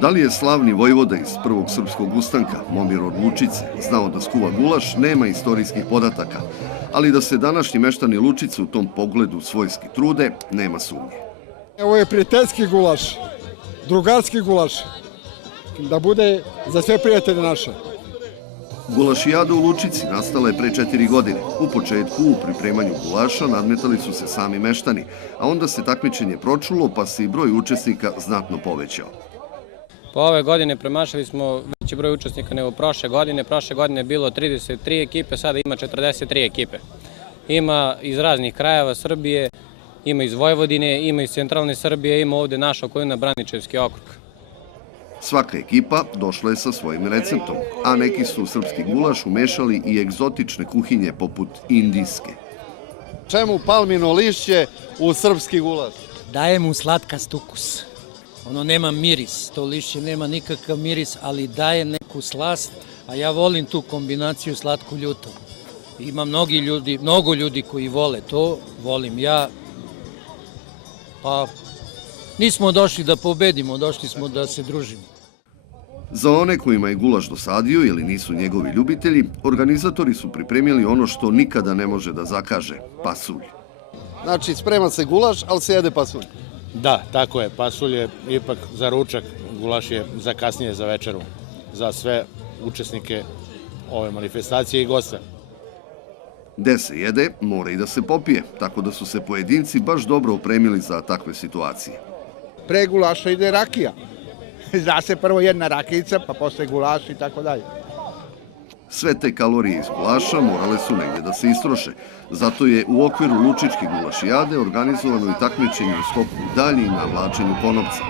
Da li je slavni vojvoda iz Prvog srpskog ustanka, Momir od Lučice, znao da skuva gulaš, nema istorijskih podataka, ali da se današnji meštani Lučice u tom pogledu svojski trude, nema sumnje. Ovo je prijateljski gulaš, drugarski gulaš, da bude za sve prijatelje naše. Gulašijada u Lučici nastala je pre 4 godine. U početku, u pripremanju gulaša, nadmetali su se sami meštani, a onda se takmičenje pročulo, pa se i broj učesnika znatno povećao. Po ove godine premašili smo veći broj učesnika nego prošle godine. Prošle godine je bilo 33 ekipe, sada ima 43 ekipe. Ima iz raznih krajeva Srbije, ima iz Vojvodine, ima iz centralne Srbije, ima ovde naša okolina Braničevski okrug. Svaka ekipa došla je sa svojim receptom, a neki su u srpski gulaš umešali i egzotične kuhinje poput indijske. Čemu palmino lišće u srpski gulaš? Daje mu slatkast ukus. Ono nema miris, to lišće nema nikakav miris, ali daje neku slast, a ja volim tu kombinaciju slatko-ljuto. Ima mnogo ljudi koji vole to, volim ja. Pa nismo došli da pobedimo, došli smo da se družimo. Za one kojima je gulaš dosadio ili nisu njegovi ljubitelji, organizatori su pripremili ono što nikada ne može da zakaže – pasulj. Znači, sprema se gulaš, ali se jede pasulj. Da, tako je. Pasulj je ipak za ručak, gulaš je za kasnije, za večeru, za sve učesnike ove manifestacije i goste. Gde se jede, mora i da se popije, tako da su se pojedinci baš dobro opremili za takve situacije. Pre gulaša ide rakija. Zna se prvo jedna rakijica, pa posle gulaš i tako dalje. Sve te kalorije iz gulaša morale su negdje da se istroše. Zato je u okviru Lučičke gulašijade organizovano i takmičenje u skoku dalje i na vlačenju konopca.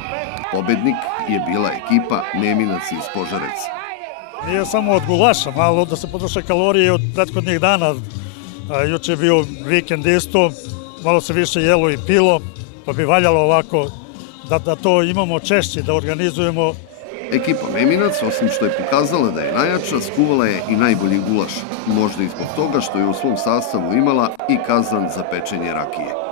Pobednik je bila ekipa Meminac iz Požarevca. Nije samo od gulaša, malo da se potroše kalorije od prethodnih dana. Juče je bio vikend isto, malo se više jelo i pilo, pa bi valjalo ovako da to imamo češće, da organizujemo. Ekipa Meminac, osim što je pokazala da je najjača, skuvala je i najbolji gulaš. Možda i zbog toga što je u svom sastavu imala i kazan za pečenje rakije.